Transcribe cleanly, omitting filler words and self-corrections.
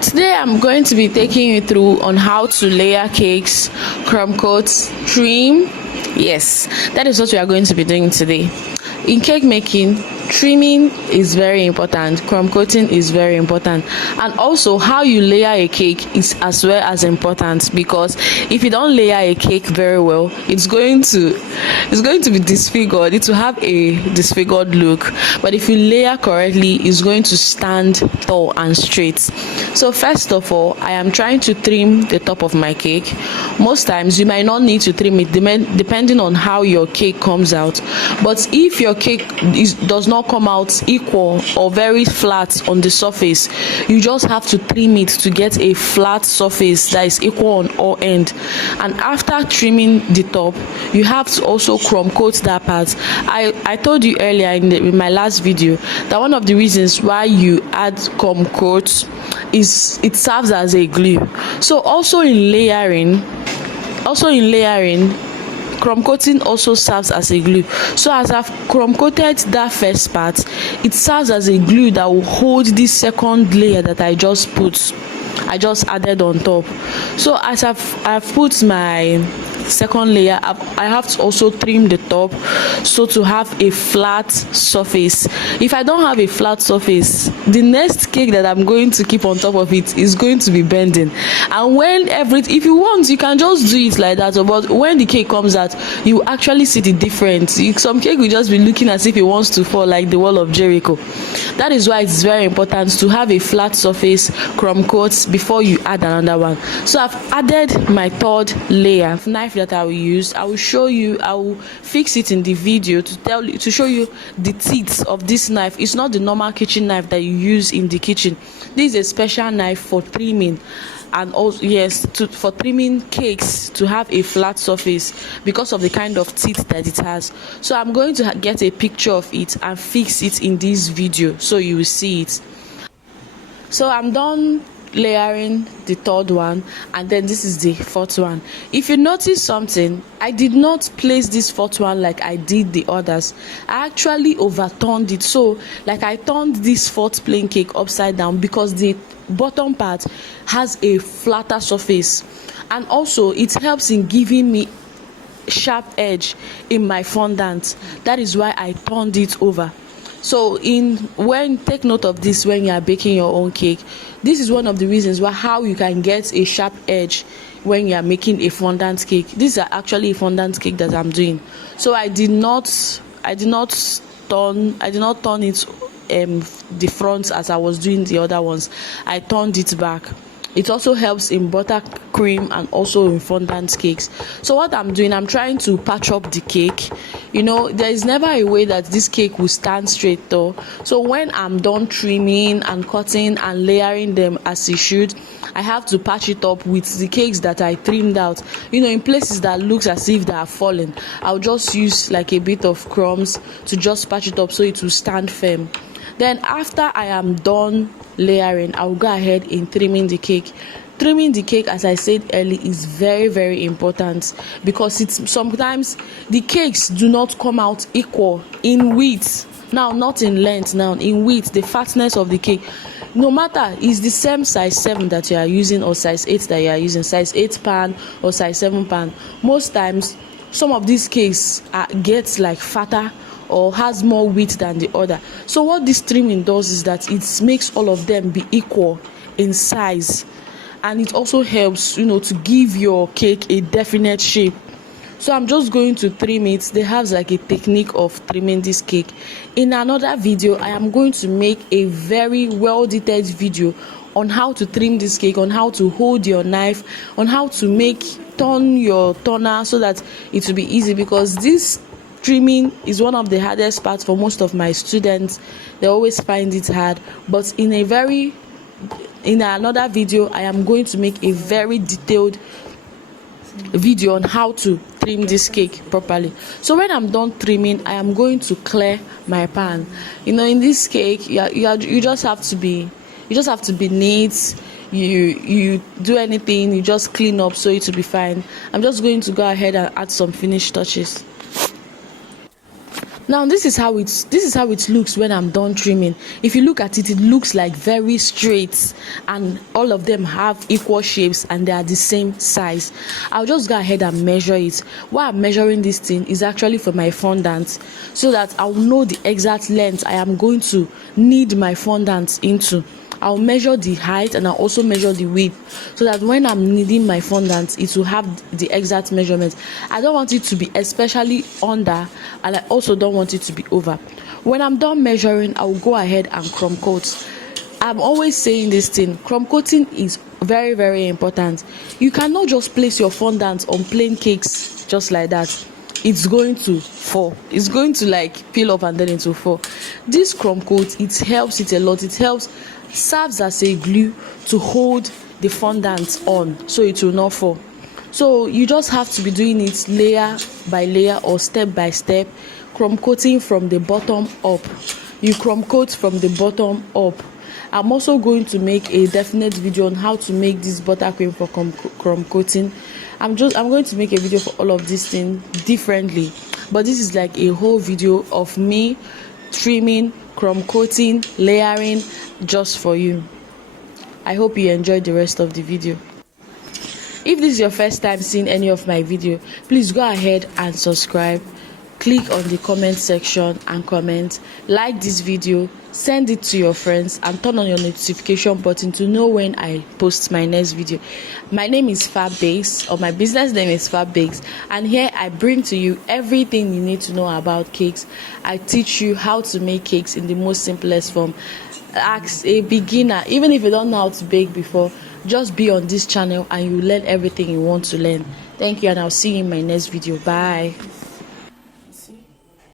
Today I'm going to be taking you through on how to layer cakes, crumb coat, trim. Yes, that is what we are going to be doing today. In cake making, trimming is very important, crumb coating is very important, and also how you layer a cake is as well as important, because if you don't layer a cake very well, it's going to be disfigured. It will have a disfigured look, but if you layer correctly, it's going to stand tall and straight. So first of all, I am trying to trim the top of my cake. Most times you might not need to trim it depending on how your cake comes out, but if your cake does not come out equal or very flat on the surface, you just have to trim it to get a flat surface that is equal on all ends. And after trimming the top, you have to also crumb coat that part. I told you earlier in my last video that one of the reasons why you add crumb coat is it serves as a glue. So also in layering, crumb coating also serves as a glue. So as I've crumb coated that first part, it serves as a glue that will hold this second layer that I just added on top. So as I've put my second layer, I have to also trim the top so to have a flat surface. If I don't have a flat surface, the next cake that I'm going to keep on top of it is going to be bending. And if you want, you can just do it like that, but when the cake comes out, you actually see the difference. Some cake will just be looking as if it wants to fall, like the wall of Jericho. That is why it's very important to have a flat surface crumb coat before you add another one. So I've added my third layer knife that I will use. I will show you, I will fix it in the video to show you the teeth of this knife. It's not the normal kitchen knife that you use in the kitchen. This is a special knife for trimming, and also for trimming cakes to have a flat surface because of the kind of teeth that it has. So I'm going to get a picture of it and fix it in this video so you will see it. So I'm done layering the third one, and then this is the fourth one. If you notice something, I did not place this fourth one like I did the others. I actually overturned it. So like I turned this fourth plain cake upside down because the bottom part has a flatter surface, and also it helps in giving me sharp edge in my fondant. That is why I turned it over. So take note of this when you are baking your own cake. This is one of the reasons how you can get a sharp edge when you are making a fondant cake. This is actually a fondant cake that I'm doing. So I did not turn it the front as I was doing the other ones. I turned it back. It also helps in buttercream and also in fondant cakes. So what I'm doing, I'm trying to patch up the cake. There is never a way that this cake will stand straight though. So when I'm done trimming and cutting and layering them as it should, I have to patch it up with the cakes that I trimmed out. In places that looks as if they are falling, I'll just use like a bit of crumbs to just patch it up so it will stand firm. Then after I am done layering, I'll go ahead in trimming the cake. Trimming the cake, as I said earlier, is very, very important because sometimes the cakes do not come out equal in width. Now, not in length, now in width, the fatness of the cake. No matter is the same size 7 that you are using or size 8 that you are using, size 8 pan or size 7 pan. Most times, some of these cakes get like fatter or has more width than the other. So what this trimming does is that it makes all of them be equal in size, and it also helps to give your cake a definite shape. So I'm just going to trim it. They have like a technique of trimming this cake. In another video, I am going to make a very well detailed video on how to trim this cake, on how to hold your knife, on how to turn your turner so that it will be easy, because this trimming is one of the hardest parts for most of my students. They always find it hard, but in another video I am going to make a very detailed video on how to trim this cake properly. So when I'm done trimming, I am going to clear my pan. In this cake, you just have to be neat. You do anything, you just clean up so it will be fine. I'm just going to go ahead and add some finished touches. Now this is how it looks when I'm done trimming. If you look at it, it looks like very straight, and all of them have equal shapes and they are the same size. I'll just go ahead and measure it. Why I'm measuring this thing is actually for my fondant, so that I'll know the exact length I am going to knead my fondant into. I'll measure the height and I'll also measure the width, so that when I'm kneading my fondant, it will have the exact measurement. I don't want it to be especially under, and I also don't want it to be over. When I'm done measuring, I'll go ahead and crumb coat. I'm always saying this thing, crumb coating is very, very important. You cannot just place your fondant on plain cakes just like that. It's going to fall. It's going to like peel off and then it will fall. This crumb coat, it helps it a lot. It serves as a glue to hold the fondant on so it will not fall. So you just have to be doing it layer by layer or step by step, crumb coating from the bottom up. You crumb coat from the bottom up. I'm also going to make a definite video on how to make this buttercream for crumb coating. I'm going to make a video for all of these things differently, but this is like a whole video of me trimming, crumb coating, layering, just for you. I hope you enjoyed the rest of the video. If this is your first time seeing any of my video, please go ahead and subscribe. Click on the comment section and comment, like this video, send it to your friends, and turn on your notification button to know when I post my next video. My name is Fab Bakes, or my business name is Fab Bakes, and here I bring to you everything you need to know about cakes. I teach you how to make cakes in the most simplest form. Ask a beginner, even if you don't know how to bake before, just be on this channel and you learn everything you want to learn. Thank you, and I'll see you in my next video. Bye.